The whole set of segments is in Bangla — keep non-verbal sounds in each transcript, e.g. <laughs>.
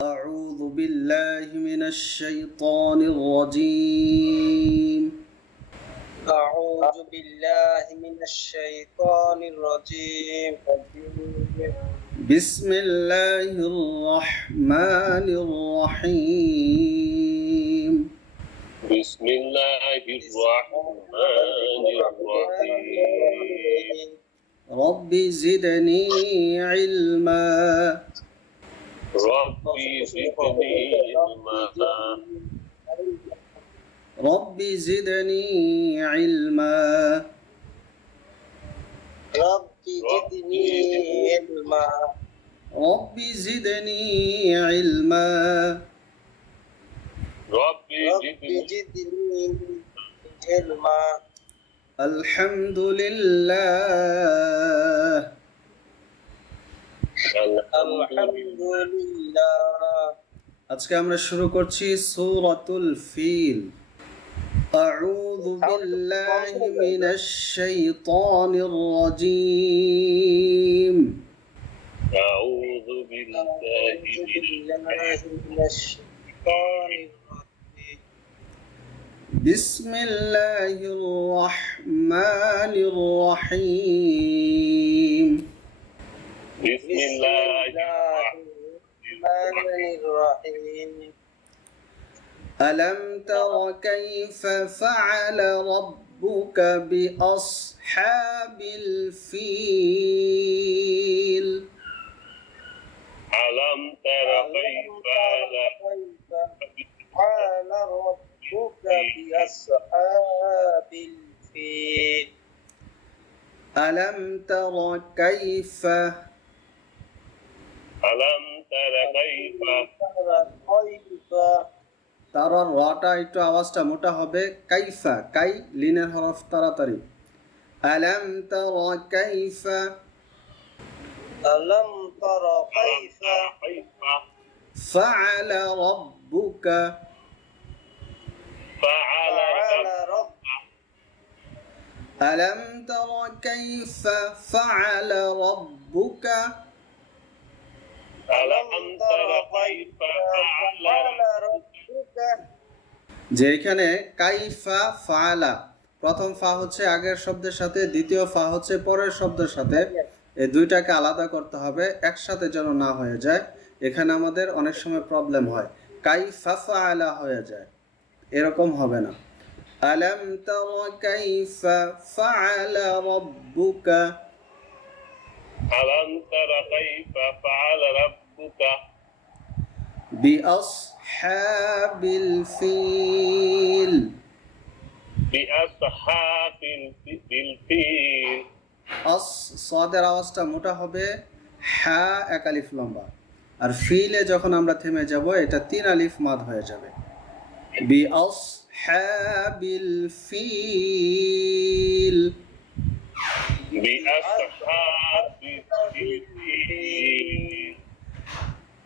أعوذ بالله من الشيطان الرجيم. أعوذ بالله من الشيطان الرجيم. بسم الله الرحمن الرحيم. بسم الله الرحمن الرحيم. رب زدني علما. ربي زدني علما. رب زدني علما. رب زدني علما. رب زدني علما. ربي رب زدني علما. الحمد لله. আজকে আমরা শুরু করছি সূরাতুল ফিল أعوذ بالله من الشيطان الرجيم أعوذ بالله أعوذ من بالله من الشيطان الرجيم بسم الله الرحمن الرحيم بسم الله. الرحمن الرحيم ألم تر كيف فعل ربك بأصحاب الفيل؟ ألم تر كيف قال ربك بأصحاب الفيل؟ ألم تر كيف ألم تر كيف ترى كيف তারার রটা একটু আওয়াজটা মোটা হবে কাইফা কাই লিনের হরফ তাড়াতাড়ি আলাম তারা কাইফা ألم تر كيف كيف فعل ربك فعل فعل ربك ربك ألم تر كيف فعل ربك যে এখানে কাইফা ফালা, প্রথম ফা হচ্ছে আগের শব্দের সাথে, দ্বিতীয় ফা হচ্ছে পরের শব্দের সাথে। এই দুইটাকে আলাদা করতে হবে, একসাথে যেন না হয়ে যায়। এখানে আমাদের অনেক সময় প্রবলেম হয়। কাইফা ফালা হয়ে যায়। এরকম হবে না। আলম তর কাইফা ফালা রব্বুকা। আলম তর কাইফা ফালা بأصحاب الفيل بأصحاب الفيل অস সদের আওয়াজটা মোটা হবে হ্যা এক আলিফ লম্বা আর ফিলে যখন আমরা থেমে যাব এটা তিন আলিফ মাদ হয়ে যাবে বি অস হ্যাবিল ফিল بأصحاب الفيل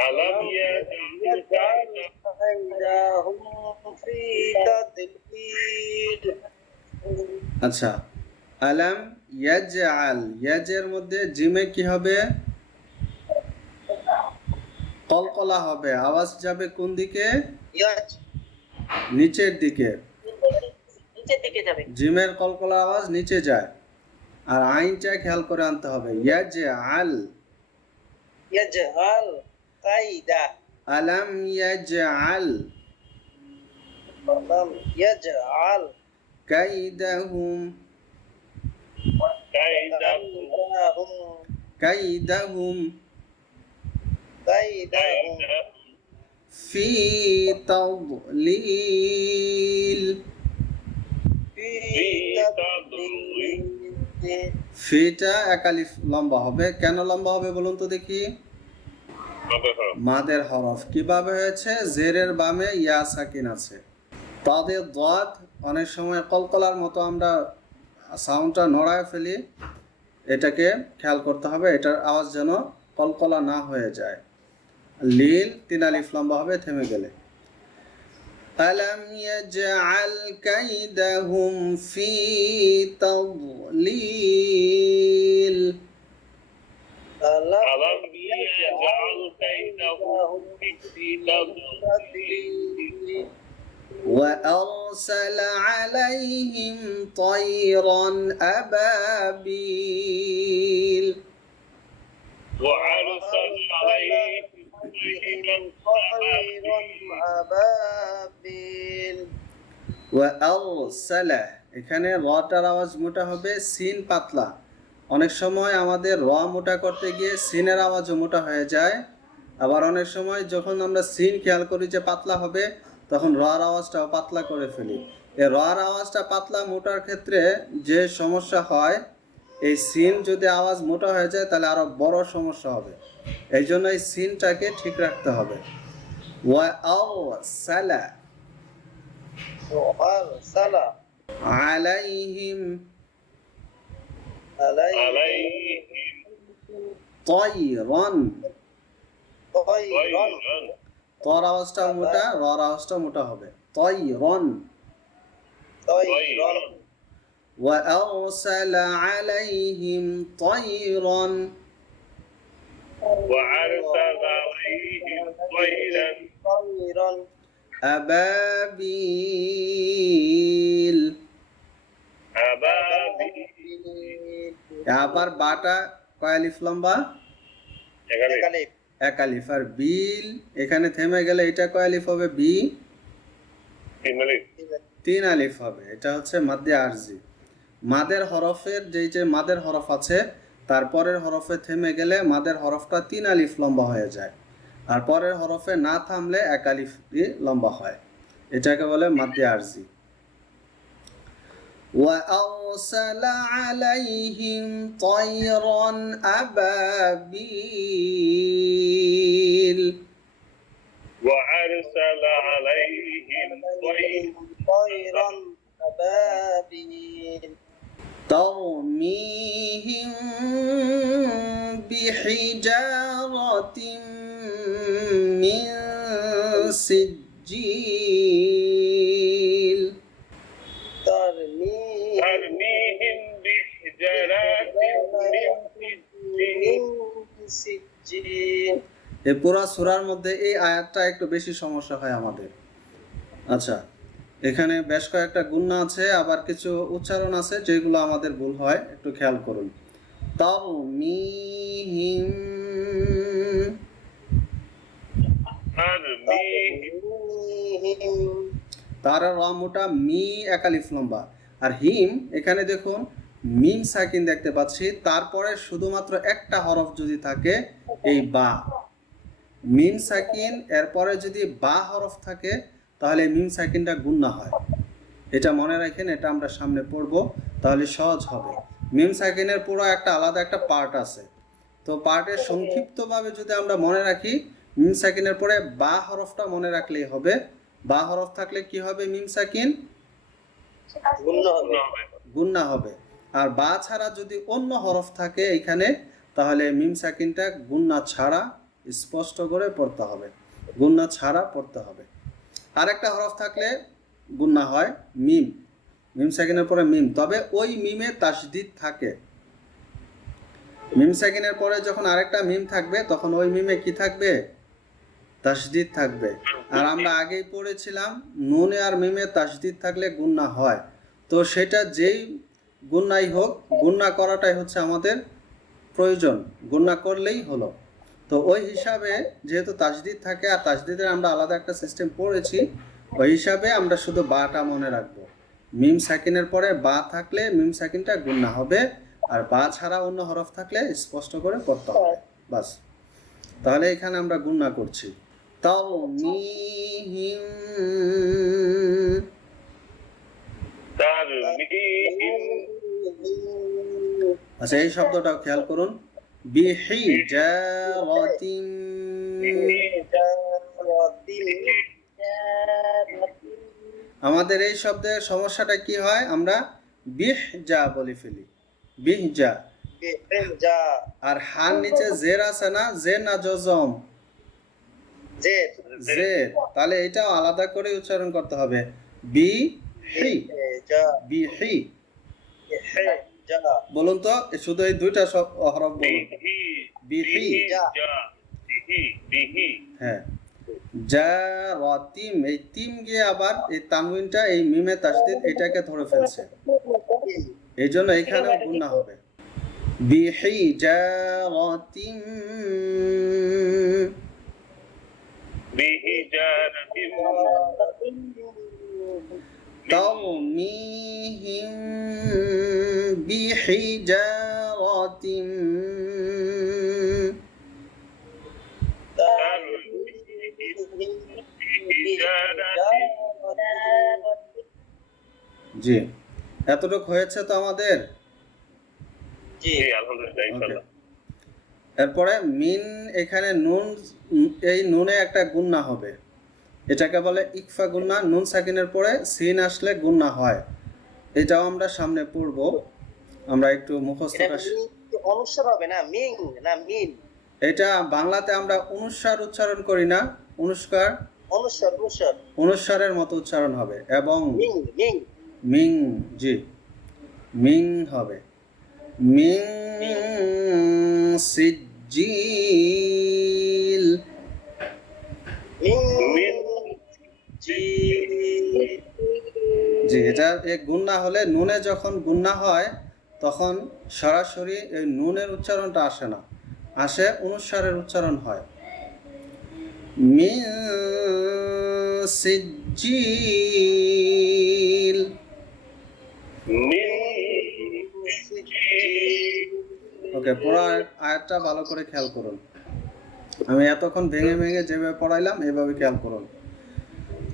ألم يجعل كيدهم في تضليل আচ্ছা আলাম ইয়াজআল ইয়াজের মধ্যে জিমে কি হবে কলকলা হবে আওয়াজ যাবে কোন দিকে يج নিচের দিকে নিচের দিকে যাবে জিমের কলকলা আওয়াজ নিচে যায় আর আইনটা খেয়াল করে আনতে হবে ইয়াজআল يجعل كيده ألم يجعل؟ ألم يجعل كيدهم. كيدهم. كيدهم. كيدهم. في تضليل. في تضليل. ফিটা একালিফ লম্বা হবে। কেন লম্বা হবে বলুন তো দেখি? মাদের হরফ। কীভাবে হয়েছে? জেরের বামে ইয়া সাকিন আছে। তাদের দাঁত অনেক সময় কলকলার মতো আমরা সাউন্ডটা নড়ায় ফেলি। এটাকে খেয়াল করতে হবে এটার আওয়াজ যেন কলকলা না হয়ে যায়। লীল তিন আলিফ লম্বা হবে থেমে গেলে। ألم يجعل كيدهم في تضليل؟ ألم يجعل كيدهم في تضليل؟ وأرسل عليهم طيرا أبابيل. وأرسل عليهم خير أبابيل وأرسل এখানে রটার আওয়াজ মোটা হবে সিন পাতলা অনেক সময় আমাদের র মোটা করতে গিয়ে সিনের আওয়াজও মোটা হয়ে যায় আবার অনেক সময় যখন আমরা সিন খেয়াল করি যে পাতলা হবে তখন রর আওয়াজটাও পাতলা করে ফেলি এই রর আওয়াজটা পাতলা মোটার ক্ষেত্রে যে সমস্যা হয় এই সিন যদি আওয়াজ মোটা হয়ে যায় তাহলে আরো বড় সমস্যা হবে এই জন্য এই সিনটাকে ঠিক রাখতে হবে ওয়া সালা وأرسل عليهم عليهم عليهم طيرا طيرا طيرا তর আওয়াজটা মোটা রর আওয়াজটা মোটা হবে তৈরন طيرا وأرسل عليهم طيرا وأرسل عليهم طيرا طيرا أبابيل أبابيل আবার বাটা কয় আলিফ লম্বা এখানে ألف এক আলিফ আর বিল এখানে থেমে গেলে এটা কয় আলিফ হবে বি তিন মিনিট তিন আলিফ হবে এটা হচ্ছে মাদ্দে আরজি মাদের হরফের যেই যে মাদের হরফ আছে তারপরের হরফে থেমে গেলে মাদের হরফটা তিন আলিফ লম্বা হয়ে যায় আর পরের হরফে না থামলে এক আলিফ দিয়ে লম্বা হয় এটাকে বলে মাদ্দে আরজি وأرسل عليهم طيرا أبابيل وأرسل عليهم طيرا طيرا أبابيل ترميهم بحجارة من سجيل ترميهم ترميهم بحجارات من سجيل من سجيل এই পুরা সুরার মধ্যে এই আয়াতটা একটু বেশি সমস্যা হয় আমাদের আচ্ছা এখানে বেশ কয়েকটা গুণ আছে, আবার কিছু উচ্চারণ আছে যেগুলো আমাদের ভুল হয়, একটু খেয়াল করুন। তাও মি হিম তার রমটা মি একালিফ লম্বা। আর হিম, এখানে দেখুন, মিম সাকিন দেখতে পাচ্ছি। তারপরে শুধুমাত্র একটা হরফ যদি থাকে, এই বা। মিম সাকিন, এরপরে যদি বা হরফ থাকে তাহলে মিম সাইকেলটা সাকিনটা গুণনা হয়। এটা মনে রাখেন এটা আমরা সামনে পড়ব তাহলে সহজ হবে। মিম সাকিনের পুরো একটা আলাদা একটা পার্ট আছে। তো পার্টের সংক্ষিপ্তভাবে যদি আমরা মনে রাখি মিম সাকিনের পরে বা হরফটা মনে রাখলেই হবে। বা হরফ থাকলে কি হবে মিম সাকিন? হবে। গুন্না হবে। আর বা ছাড়া যদি অন্য হরফ থাকে এখানে তাহলে মিম সাকিনটা গুন্না ছাড়া স্পষ্ট করে পড়তে হবে। গুন্না ছাড়া পড়তে হবে। আর একটা হরফ থাকলে গুন্না হয়, মিম। মিম সাকিনের পরে মিম। তবে ওই মিমে তাসদিদ থাকে। মিম সাকিনের পরে যখন আরেকটা মিম থাকবে, তখন ওই মিমে কি থাকবে? তাসদিদ থাকবে। আর আমরা আগেই পড়েছিলাম, নুনে আর মিমে তাসদিদ থাকলে গুন্না হয়। তো সেটা যেই গুন্নাই হোক গুন্না করাটাই হচ্ছে আমাদের প্রয়োজন। গুন্না করলেই হলো। তো ওই হিসাবে যেহেতু তাজদিদ থাকে আর তাজদিদের আমরা আলাদা একটা সিস্টেম পড়েছি ওই হিসাবে আমরা শুধু বাটা মনে রাখব। মিম সাকিনের পরে বা থাকলে মিম সাকিনটা গুণা হবে আর বা ছাড়া অন্য হরফ থাকলে স্পষ্ট করে পড়তে হবে। হ্যাঁ। বাস। তাহলে এখানে আমরা গুণা করছি। তাও আচ্ছা এই শব্দটাও খেয়াল করুন। বিহিজারাতিম আমাদের এই শব্দের সমস্যাটা কি হয়? আমরা বিহ যা বলে ফেলি। বিহ যা যা আর হার নিচে জের আছে না? জের না জজম? জের। তাহলে এটাও আলাদা করে উচ্চারণ করতে হবে। বি হি বি হি বলুন তো শুধু এই দুইটা সব হরফ বলুন। বিহি যা হ্যাঁ। যা রতিম এই তিম গিয়ে আবার এই এই মিমে তাসদিদ এটাকে ধরে ফেলছে। এই জন্য এখানে গুণা হবে। বিহি যা রতিম বিহি জারাতিম ترميهم بحجارة জি এতটুকু হয়েছে তো আমাদের জি জি আলহামদুলিল্লাহ ইনশাআল্লাহ এরপরে মিন এখানে নুন এই নুনে একটা গুন্না হবে এটাকে বলে ইকফা গুন্না নুন সাকিনের পরে সিন আসলে গুন্না হয়। এটাও আমরা সামনে পড়ব। আমরা একটু মুখস্থটা মিং হবে না মিং না মিন? এটা বাংলাতে আমরা অনুস্বার উচ্চারণ করি না অনুস্কার অনুস্বার অনুস্বার অনুস্বারের মতো উচ্চারণ হবে এবং মিং মিং। মিং জি। মিং হবে। মিং সিজিল মিং মিং। জি, এটা এক গুন্না হলে নুনে যখন গুন্না হয়, তখন সরাসরি এই নুনের উচ্চারণটা আসে না। আসে অনুস্বারের উচ্চারণ হয়। মিন সিজিল ওকে আয়াত- আয়াতটা ভালো করে খেয়াল করুন। আমি এতক্ষণ ভেঙে ভেঙে যেভাবে পড়াইলাম, এভাবে খেয়াল করুন।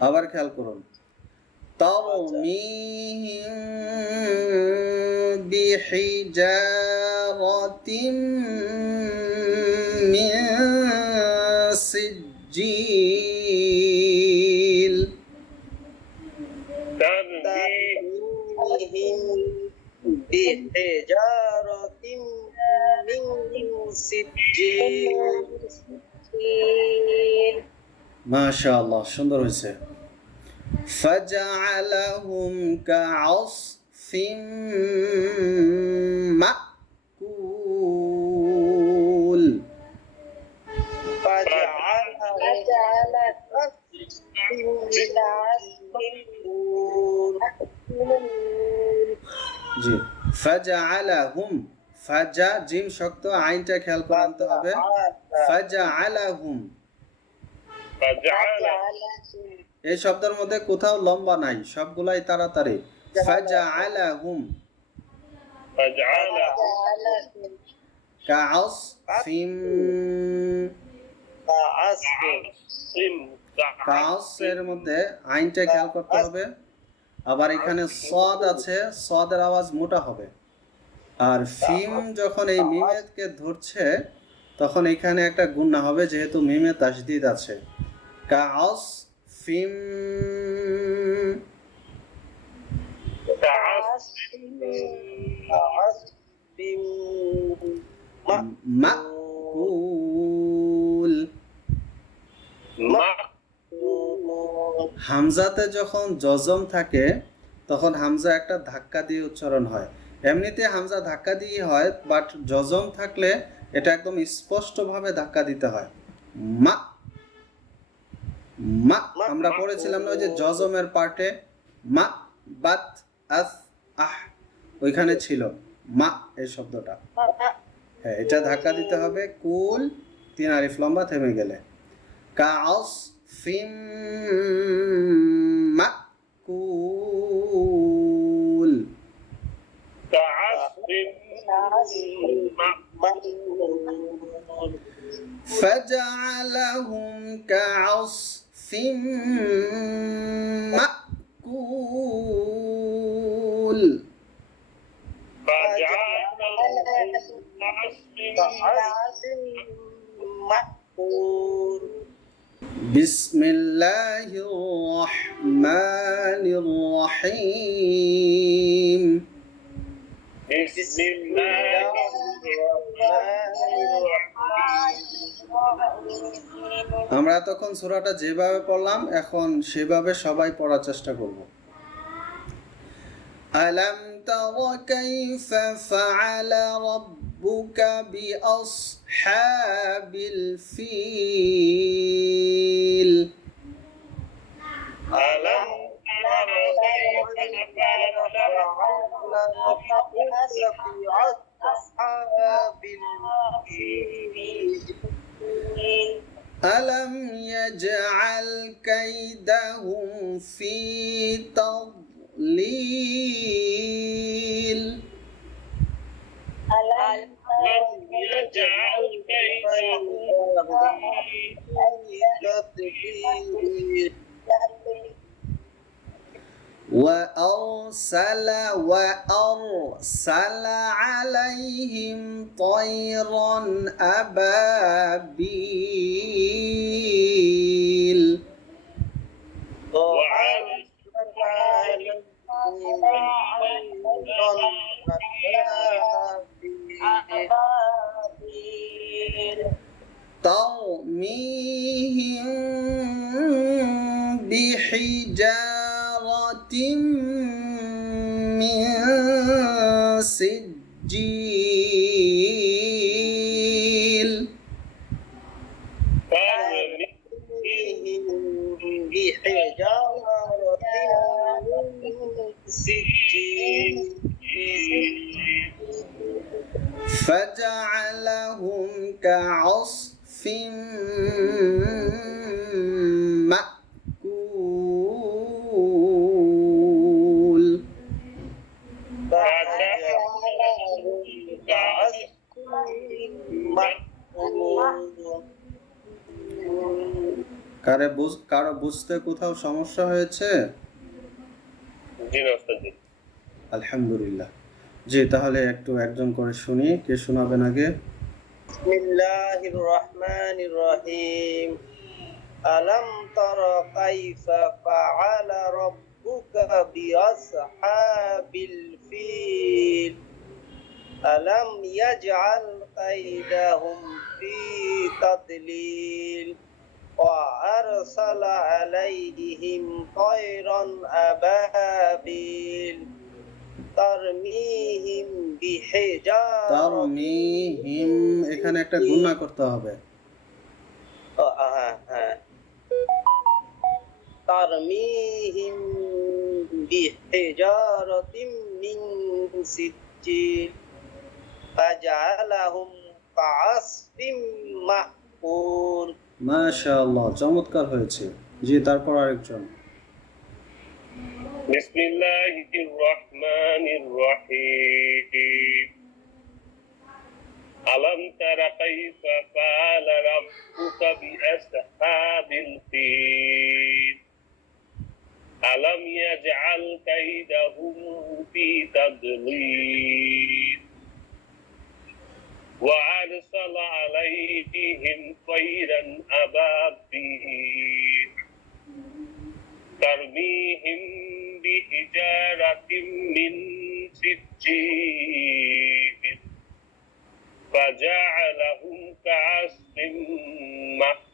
আবার খেয়াল করুন ترميهم بحجارة من سجيل ترميهم بحجارة من سجيل মাশাআল্লাহ সুন্দর হয়েছে فجعلهم كعصف مأكول فجعل জি فجعلهم ফাজা জিম শক্ত আইনটা খেয়াল করে আনতে হবে ফাজা আলাহুম। এই শব্দের মধ্যে কোথাও লম্বা নাই সবগুলাই তাড়াতাড়ি। ফাজা আলাহুম। কাউস ফিম কাউস এর মধ্যে আইনটা খেয়াল করতে হবে। আবার এখানে সদ আছে সদের আওয়াজ মোটা হবে। আর ফিম যখন এই মিমেকে ধরছে তখন এখানে একটা গুণা হবে যেহেতু মিমে তাসদিদ আছে। কাউস ফিম মাকুল। হামজাতে যখন জজম থাকে তখন হামজা একটা ধাক্কা দিয়ে উচ্চারণ হয়। এমনিতে হামজা ধাক্কা দিয়ে হয় বাট জজম থাকলে এটা একদম স্পষ্টভাবে ধাক্কা দিতে হয়। মা মা আমরা পড়েছিলাম না ওই যে জজমের পার্টে মা বাত আস আহ ওইখানে ছিল। মা এই শব্দটা। হ্যাঁ এটা ধাক্কা দিতে হবে কুল তিন আলিফ লম্বা থেমে গেলে। কাউস ফিম মাকুল فجعلهم كعصف مأكول. فجعلهم كعصف مأكول بسم الله الرحمن الرحيم. بسم الله الرحمن الرحيم আমরা তখন সূরাটা যেভাবে পড়লাম এখন সেভাবে সবাই পড়ার চেষ্টা করব আলাম তারা কাইফা ফাআলা রাব্বুকা বিআসহাবিল ফিল ألم تر كيف فعل ربك ألم يجعل كيدهم في تضليل؟ لم يجعل كيدهم وأرسل وأرسل عليهم طيرا أبابيل. ترميهم কারে বুঝ কারও বুঝতে কোথাও সমস্যা হয়েছে? আলহামদুলিল্লাহ। জি তাহলে একটু একজন করে শুনি কে শোনাবেন আগে? বিসমিল্লাহির রহমানির রহিম আলাম তারা কাইফা ফাআলা রাব্বুকা বিআসহাবিল ফিল। আলাম ইয়াজআল কাইদাহুম ফি তাদলিল। وأرسل عليهم طيرا أبابيل ترميهم بحجارة তারমিহিম এখানে একটা গুণা করতে হবে آه، آه، آه. ترميهم بحجارة من سجيل فجعلهم كعصف مأكول মাশাআল্লাহ, চমৎকার হয়েছে। জি, তারপর আরেকজন। বিসমিল্লাহির রহমানির রহিম আলম তারা কাইফা ফাআল রাব্বুকা বিআসহাবিল ফিল। আলম ইয়াজআল কাইদাহুম وأرسل عليهم طيرا أبابيل ترميهم بحجارة من سجيل فجعلهم كعصف مأكول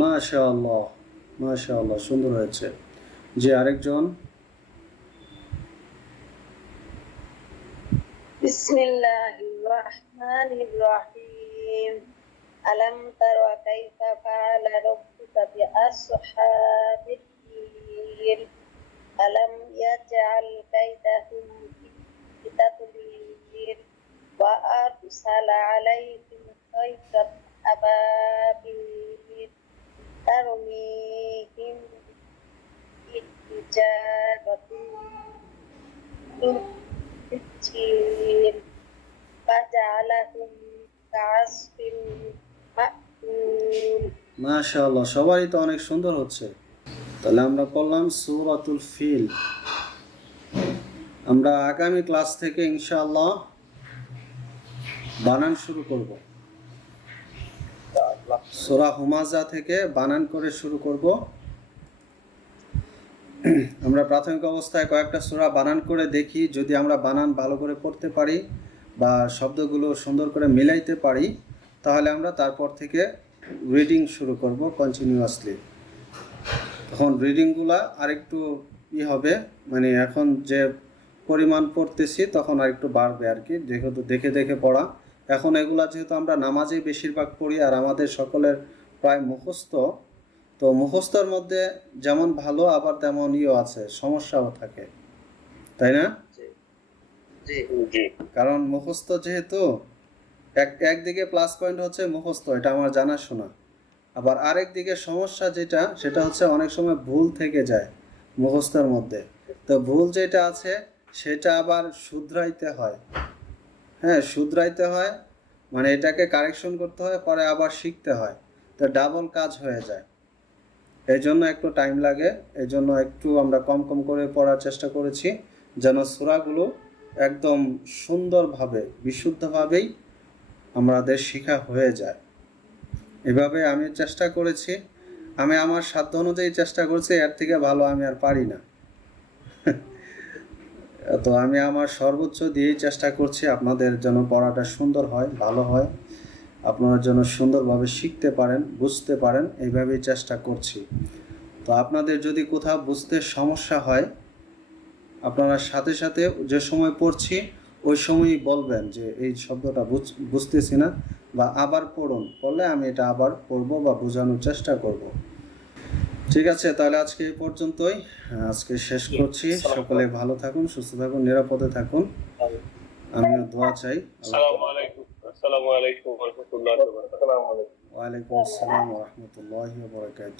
মাশাআল্লাহ মাশাআল্লাহ সুন্দর হয়েছে জি আরেকজন Bismillahirrahmanirrahim. Alam tara kaifa fa'ala rabbuka bi ashabil fil? Alam yaj'al kaidahum fi tadlil wa arsala 'alaihim tayran ababil tarmihim bihijabatin min মাশাআল্লাহ, সবারই তো অনেক সুন্দর হচ্ছে। তাহলে আমরা পড়লাম সূরাতুল ফিল। আমরা আগামী ক্লাস থেকে ইনশাআল্লাহ বানান শুরু করব। সূরা হুমাজা থেকে বানান করে শুরু করব। আমরা প্রাথমিক অবস্থায় কয়েকটা সূরা বানান করে দেখি, যদি আমরা বানান ভালো করে পড়তে পারি। বা শব্দগুলো সুন্দর করে মিলাইতে পারি, তাহলে আমরা তারপর থেকে রিডিং শুরু করব কন্টিনিউয়াসলি তখন রিডিংগুলা আরেকটু ই হবে মানে এখন যে পরিমাণ পড়তেছি তখন আরেকটু বাড়বে আর কি যেহেতু দেখে দেখে পড়া। এখন এগুলা যেহেতু আমরা নামাজেই বেশিরভাগ পড়ি আর আমাদের সকলের প্রায় মুখস্থ, তো মুখস্থর মধ্যে যেমন ভালো আবার তেমন ইও আছে, সমস্যাও থাকে। তাই না? কারণ মুখস্থ যেহেতু এক একদিকে প্লাস পয়েন্ট হচ্ছে মুখস্থ এটা আমার জানাশোনা। আবার আরেক দিকে সমস্যা যেটা সেটা হচ্ছে অনেক সময় ভুল থেকে যায় মুখস্থের মধ্যে। তো ভুল যেটা আছে সেটা আবার শুধরাইতে হয়। হ্যাঁ শুধরাইতে হয় মানে এটাকে কারেকশন করতে হয় পরে আবার শিখতে হয়। তো ডাবল কাজ হয়ে যায়। এই জন্য একটু টাইম লাগে এই জন্য একটু আমরা কম কম করে পড়ার চেষ্টা করেছি যেন সূরাগুলো একদম সুন্দরভাবে, বিশুদ্ধভাবেই আমাদের শেখা হয়ে যায়। এভাবে আমি চেষ্টা করেছি। আমি আমার সাধ্য অনুযায়ী চেষ্টা করছি, এর থেকে ভালো আমি আর পারি না। <laughs> তো আমি আমার সর্বোচ্চ দিয়েই চেষ্টা করছি, আপনাদের যেন পড়াটা সুন্দর হয়, ভালো হয়। আপনারা যেন সুন্দরভাবে শিখতে পারেন, বুঝতে পারেন, এইভাবেই চেষ্টা করছি। তো আপনাদের যদি কোথাও বুঝতে সমস্যা হয় আপনারা সাথে সাথে যে সময় পড়ছি ওই সময়ই বলবেন যে এই শব্দটা বুঝতেছি না বা আবার পড়ুন। পড়লে আমি এটা আবার পড়ব বা বোঝানোর চেষ্টা করব। ঠিক আছে তাহলে আজকে এই পর্যন্তই। আজকে শেষ করছি। সকলে ভালো থাকুন সুস্থ থাকুন নিরাপদে থাকুন। আমিও দোয়া চাই। আসসালামু আলাইকুম। ওয়া রাহমাতুল্লাহি ওয়া বারাকাতুহু। ওয়ালাইকুম আসসালাম রহমতুল্লাহ বরকাত